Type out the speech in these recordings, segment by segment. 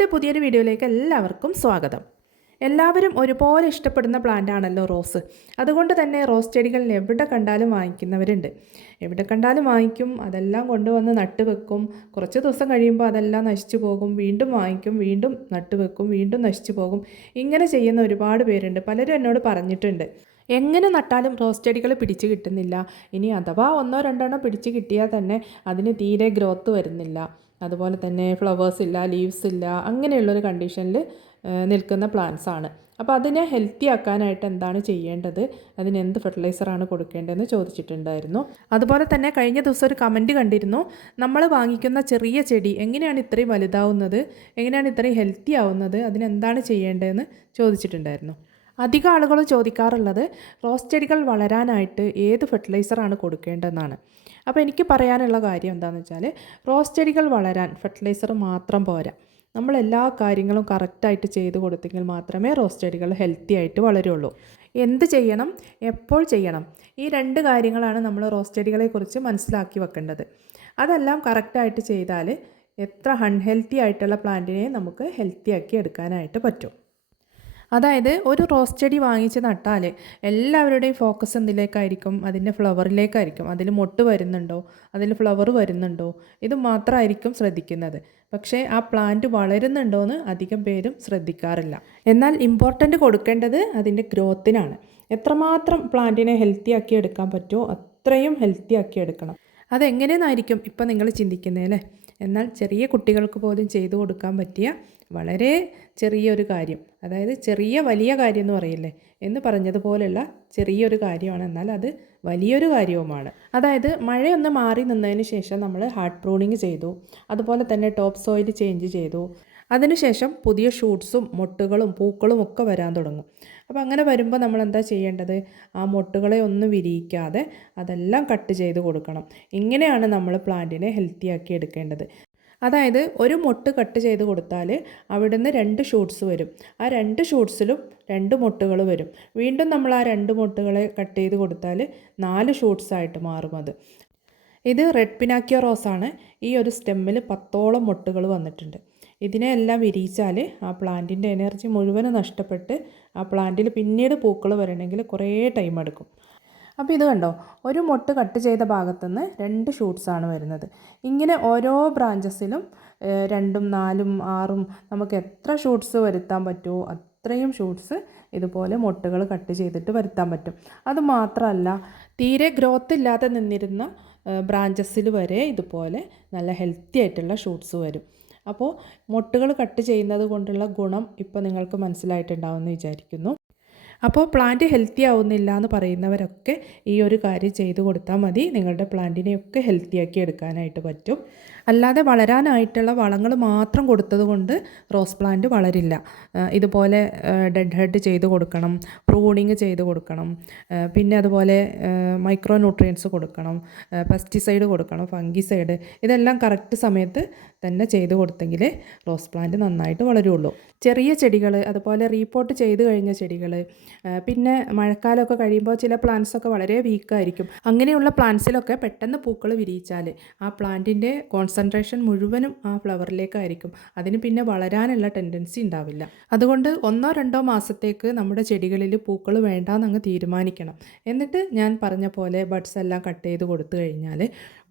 ഇന്നത്തെ പുതിയൊരു വീഡിയോയിലേക്ക് എല്ലാവർക്കും സ്വാഗതം. എല്ലാവരും ഒരുപോലെ ഇഷ്ടപ്പെടുന്ന പ്ലാന്റ് ആണല്ലോ റോസ്. അതുകൊണ്ട് തന്നെ റോസ് ചെടികൾ എവിടെ കണ്ടാലും വാങ്ങിക്കുന്നവരുണ്ട്. എവിടെ കണ്ടാലും വാങ്ങിക്കും, അതെല്ലാം കൊണ്ടുവന്ന് നട്ടുവെക്കും. കുറച്ച് ദിവസം കഴിയുമ്പോൾ അതെല്ലാം നശിച്ചു പോകും. വീണ്ടും വാങ്ങിക്കും, വീണ്ടും നട്ടുവെക്കും, വീണ്ടും നശിച്ചു പോകും. ഇങ്ങനെ ചെയ്യുന്ന ഒരുപാട് പേരുണ്ട്. പലരും എന്നോട് പറഞ്ഞിട്ടുണ്ട്, എങ്ങനെ നട്ടാലും റോസ് ചെടികൾ പിടിച്ച് കിട്ടുന്നില്ല. ഇനി അഥവാ ഒന്നോ രണ്ടെണ്ണം പിടിച്ച് കിട്ടിയാൽ തന്നെ അതിന് തീരെ ഗ്രോത്ത് വരുന്നില്ല. അതുപോലെ തന്നെ ഫ്ലവേഴ്സ് ഇല്ല, ലീവ്സ് ഇല്ല, അങ്ങനെയുള്ളൊരു കണ്ടീഷനിൽ നിൽക്കുന്ന പ്ലാന്റ്സ് ആണ്. അപ്പോൾ അതിനെ ഹെൽത്തി ആക്കാനായിട്ട് എന്താണ് ചെയ്യേണ്ടത്, അതിന് എന്ത് ഫെർട്ടിലൈസറാണ് കൊടുക്കേണ്ടതെന്ന് ചോദിച്ചിട്ടുണ്ടായിരുന്നു. അതുപോലെ തന്നെ കഴിഞ്ഞ ദിവസം ഒരു കമൻറ്റ് കണ്ടിരുന്നു, നമ്മൾ വാങ്ങിക്കുന്ന ചെറിയ ചെടി എങ്ങനെയാണ് ഇത്രയും വലുതാവുന്നത്, എങ്ങനെയാണ് ഇത്രയും ഹെൽത്തി ആവുന്നത്, അതിനെന്താണ് ചെയ്യേണ്ടതെന്ന് ചോദിച്ചിട്ടുണ്ടായിരുന്നു. അധികം ആളുകൾ ചോദിക്കാറുള്ളത് റോസ് ചെടികൾ വളരാനായിട്ട് ഏത് ഫെർട്ടിലൈസറാണ് കൊടുക്കേണ്ടതെന്നാണ്. അപ്പോൾ എനിക്ക് പറയാനുള്ള കാര്യം എന്താണെന്ന് വെച്ചാൽ, റോസ് ചെടികൾ വളരാൻ ഫെർട്ടിലൈസർ മാത്രം പോരാ. നമ്മൾ എല്ലാ കാര്യങ്ങളും കറക്റ്റായിട്ട് ചെയ്ത് കൊടുത്തെങ്കിൽ മാത്രമേ റോസ് ചെടികൾ ഹെൽത്തി ആയിട്ട് വളരുള്ളൂ. എന്ത് ചെയ്യണം, എപ്പോൾ ചെയ്യണം, ഈ രണ്ട് കാര്യങ്ങളാണ് നമ്മൾ റോസ് ചെടികളെക്കുറിച്ച് മനസ്സിലാക്കി വെക്കേണ്ടത്. അതെല്ലാം കറക്റ്റായിട്ട് ചെയ്താൽ എത്ര അൺഹെൽത്തി ആയിട്ടുള്ള പ്ലാന്റിനെ നമുക്ക് ഹെൽത്തി ആക്കി എടുക്കാനായിട്ട് പറ്റും. അതായത് ഒരു റോസ് ചെടി വാങ്ങിച്ച് നട്ടാൽ എല്ലാവരുടെയും ഫോക്കസ് എന്തിലേക്കായിരിക്കും, അതിൻ്റെ ഫ്ലവറിലേക്കായിരിക്കും. അതിൽ മൊട്ട് വരുന്നുണ്ടോ, അതിൽ ഫ്ലവർ വരുന്നുണ്ടോ, ഇത് മാത്രമായിരിക്കും ശ്രദ്ധിക്കുന്നത്. പക്ഷേ ആ പ്ലാന്റ് വളരുന്നുണ്ടോ എന്ന് അധികം പേരും ശ്രദ്ധിക്കാറില്ല. എന്നാൽ ഇമ്പോർട്ടൻ്റ് കൊടുക്കേണ്ടത് അതിൻ്റെ ഗ്രോത്തിനാണ്. എത്രമാത്രം പ്ലാന്റിനെ ഹെൽത്തി ആക്കി എടുക്കാൻ പറ്റുമോ അത്രയും ഹെൽത്തി ആക്കി എടുക്കണം. അതെങ്ങനെയെന്നായിരിക്കും ഇപ്പം നിങ്ങൾ ചിന്തിക്കുന്നത് അല്ലേ? എന്നാൽ ചെറിയ കുട്ടികൾക്ക് പോലും ചെയ്തു കൊടുക്കാൻ പറ്റിയ വളരെ ചെറിയൊരു കാര്യം, അതായത് ചെറിയ വലിയ കാര്യം എന്ന് പറയില്ലേ, എന്ന് പറഞ്ഞതുപോലെയുള്ള ചെറിയൊരു കാര്യമാണ്, എന്നാൽ അത് വലിയൊരു കാര്യവുമാണ്. അതായത് മഴയൊന്ന് മാറി നിന്നതിന് ശേഷം നമ്മൾ ഹാർഡ് പ്രൂണിങ് ചെയ്തു, അതുപോലെ തന്നെ ടോപ്പ് സോയിൽ ചേഞ്ച് ചെയ്തു. അതിനുശേഷം പുതിയ ഷൂട്ട്സും മൊട്ടുകളും പൂക്കളും ഒക്കെ വരാൻ തുടങ്ങും. അപ്പോൾ അങ്ങനെ വരുമ്പോൾ നമ്മൾ എന്താ ചെയ്യേണ്ടത്, ആ മൊട്ടുകളെ ഒന്നും വിരിയിക്കാതെ അതെല്ലാം കട്ട് ചെയ്ത് കൊടുക്കണം. ഇങ്ങനെയാണ് നമ്മൾ പ്ലാന്റിനെ ഹെൽത്തി ആക്കി എടുക്കേണ്ടത്. അതായത് ഒരു മൊട്ട് കട്ട് ചെയ്ത് കൊടുത്താൽ അവിടുന്ന് 2 ഷൂട്ട്സ് വരും. ആ 2 ഷൂട്ട്സിലും 2 മൊട്ടുകൾ വരും. വീണ്ടും നമ്മൾ ആ 2 മൊട്ടുകളെ കട്ട് ചെയ്ത് കൊടുത്താൽ 4 ഷൂട്ട്സ് ആയിട്ട് മാറും അത്. ഇത് റെഡ് പിനാക്കിയോ റോസാണ്. ഈ ഒരു സ്റ്റെമ്മിൽ 10ഓളം മൊട്ടുകൾ വന്നിട്ടുണ്ട്. ഇതിനെല്ലാം വിരിയിച്ചാൽ ആ പ്ലാന്റിൻ്റെ എനർജി മുഴുവനും നഷ്ടപ്പെട്ട് ആ പ്ലാന്റിൽ പിന്നീട് പൂക്കൾ വരണമെങ്കിൽ കുറേ ടൈം എടുക്കും. അപ്പോൾ ഇത് കണ്ടോ, ഒരു മൊട്ട് കട്ട് ചെയ്ത ഭാഗത്തുനിന്ന് 2 ഷൂട്ട്സാണ് വരുന്നത്. ഇങ്ങനെ ഓരോ ബ്രാഞ്ചസിലും 2ഉം 4ഉം 6ഉം നമുക്ക് എത്ര ഷൂട്ട്സ് വരുത്താൻ പറ്റുമോ അത്രയും ഷൂട്ട്സ് ഇതുപോലെ മൊട്ടുകൾ കട്ട് ചെയ്തിട്ട് വരുത്താൻ പറ്റും. അതുമാത്രമല്ല, തീരെ ഗ്രോത്ത് ഇല്ലാതെ നിന്നിരുന്ന ബ്രാഞ്ചസിൽ വരെ ഇതുപോലെ നല്ല ഹെൽത്തി ആയിട്ടുള്ള ഷൂട്ട്സ് വരും. അപ്പോൾ മൊട്ടുകൾ കട്ട് ചെയ്യുന്നത് കൊണ്ടുള്ള ഗുണം ഇപ്പോൾ നിങ്ങൾക്ക് മനസ്സിലായിട്ടുണ്ടാവുമെന്ന് വിചാരിക്കുന്നു. അപ്പോൾ പ്ലാന്റ് ഹെൽത്തി ആവുന്നില്ല എന്ന് പറയുന്നവരൊക്കെ ഈ ഒരു കാര്യം ചെയ്തു കൊടുത്താൽ മതി, നിങ്ങളുടെ പ്ലാന്റിനെയൊക്കെ ഹെൽത്തിയാക്കി എടുക്കാനായിട്ട് പറ്റും. അല്ലാതെ വളരാനായിട്ടുള്ള വളങ്ങൾ മാത്രം കൊടുത്തത് കൊണ്ട് റോസ് പ്ലാന്റ് വളരില്ല. ഇതുപോലെ ഡെഡ് ഹെഡ് ചെയ്ത് കൊടുക്കണം, പ്രൂണിങ് ചെയ്ത് കൊടുക്കണം, പിന്നെ അതുപോലെ മൈക്രോ ന്യൂട്രിയൻസ് കൊടുക്കണം, പെസ്റ്റിസൈഡ് കൊടുക്കണം, ഫംഗിസൈഡ്, ഇതെല്ലാം കറക്റ്റ് സമയത്ത് തന്നെ ചെയ്ത് കൊടുത്തെങ്കിൽ റോസ് പ്ലാന്റ് നന്നായിട്ട് വളരുള്ളൂ. ചെറിയ ചെടികൾ, അതുപോലെ റീപോട്ട് ചെയ്ത് കഴിഞ്ഞ ചെടികൾ, പിന്നെ മഴക്കാലമൊക്കെ കഴിയുമ്പോൾ ചില പ്ലാന്റ്സൊക്കെ വളരെ വീക്കായിരിക്കും. അങ്ങനെയുള്ള പ്ലാന്റ്സിലൊക്കെ പെട്ടെന്ന് പൂക്കൾ വിരിയിച്ചാൽ ആ പ്ലാന്റിൻ്റെ കോൺസെൻട്രേഷൻ മുഴുവനും ആ ഫ്ലവറിലേക്കായിരിക്കും. അതിന് പിന്നെ വളരാനുള്ള ടെൻഡൻസി ഉണ്ടാവില്ല. അതുകൊണ്ട് 1-2 മാസത്തേക്ക് നമ്മുടെ ചെടികളിൽ പൂക്കൾ വേണ്ടാന്നങ്ങ് തീരുമാനിക്കണം. എന്നിട്ട് ഞാൻ പറഞ്ഞ പോലെ ബഡ്സ് എല്ലാം കട്ട് ചെയ്ത് കൊടുത്തു കഴിഞ്ഞാൽ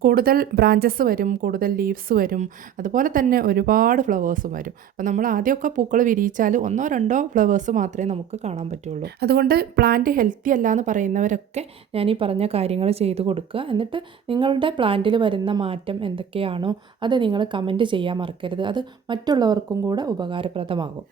കൂടുതൽ ബ്രാഞ്ചസ് വരും, കൂടുതൽ ലീവ്സ് വരും, അതുപോലെ തന്നെ ഒരുപാട് ഫ്ലവേഴ്സും വരും. അപ്പോൾ നമ്മൾ ആദ്യമൊക്കെ പൂക്കൾ വിരിയിച്ചാൽ 1-2 ഫ്ലവേഴ്സ് മാത്രമേ നമുക്ക് കാണാൻ പറ്റുള്ളൂ. അതുകൊണ്ട് പ്ലാന്റ് ഹെൽത്തി അല്ല എന്ന് പറയുന്നവരൊക്കെ ഞാൻ ഈ പറഞ്ഞ കാര്യങ്ങൾ ചെയ്തു കൊടുക്കുക. എന്നിട്ട് നിങ്ങളുടെ പ്ലാന്റിൽ വരുന്ന മാറ്റം എന്തൊക്കെയാണോ അത് നിങ്ങൾ കമൻറ്റ് ചെയ്യാൻ മറക്കരുത്. അത് മറ്റുള്ളവർക്കും കൂടെ ഉപകാരപ്രദമാകും.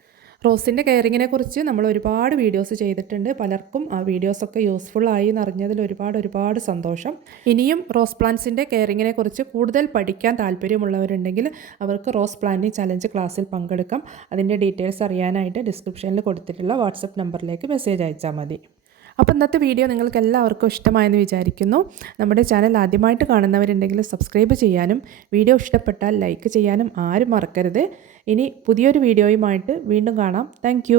റോസിൻ്റെ കെയറിങ്ങിനെ കുറിച്ച് നമ്മൾ ഒരുപാട് വീഡിയോസ് ചെയ്തിട്ടുണ്ട്. പലർക്കും ആ വീഡിയോസൊക്കെ യൂസ്ഫുള്ളായി എന്നറിഞ്ഞതിൽ ഒരുപാട് സന്തോഷം. ഇനിയും റോസ് പ്ലാന്റ്സിൻ്റെ കെയറിങ്ങിനെ കുറിച്ച് കൂടുതൽ പഠിക്കാൻ താല്പര്യമുള്ളവരുണ്ടെങ്കിൽ അവർക്ക് റോസ് പ്ലാന്റിംഗ് ചലഞ്ച് ക്ലാസ്സിൽ പങ്കെടുക്കാം. അതിൻ്റെ ഡീറ്റെയിൽസ് അറിയാനായിട്ട് ഡിസ്ക്രിപ്ഷനിൽ കൊടുത്തിട്ടുള്ള വാട്സപ്പ് നമ്പറിലേക്ക് മെസ്സേജ് അയച്ചാൽ മതി. അപ്പോൾ ഇന്നത്തെ വീഡിയോ നിങ്ങൾക്ക് എല്ലാവർക്കും ഇഷ്ടമായെന്ന് വിചാരിക്കുന്നു. നമ്മുടെ ചാനൽ ആദ്യമായിട്ട് കാണുന്നവരുണ്ടെങ്കിൽ സബ്സ്ക്രൈബ് ചെയ്യാനും വീഡിയോ ഇഷ്ടപ്പെട്ടാൽ ലൈക്ക് ചെയ്യാനും ആരും മറക്കരുത്. ഇനി പുതിയൊരു വീഡിയോയുമായിട്ട് വീണ്ടും കാണാം. താങ്ക്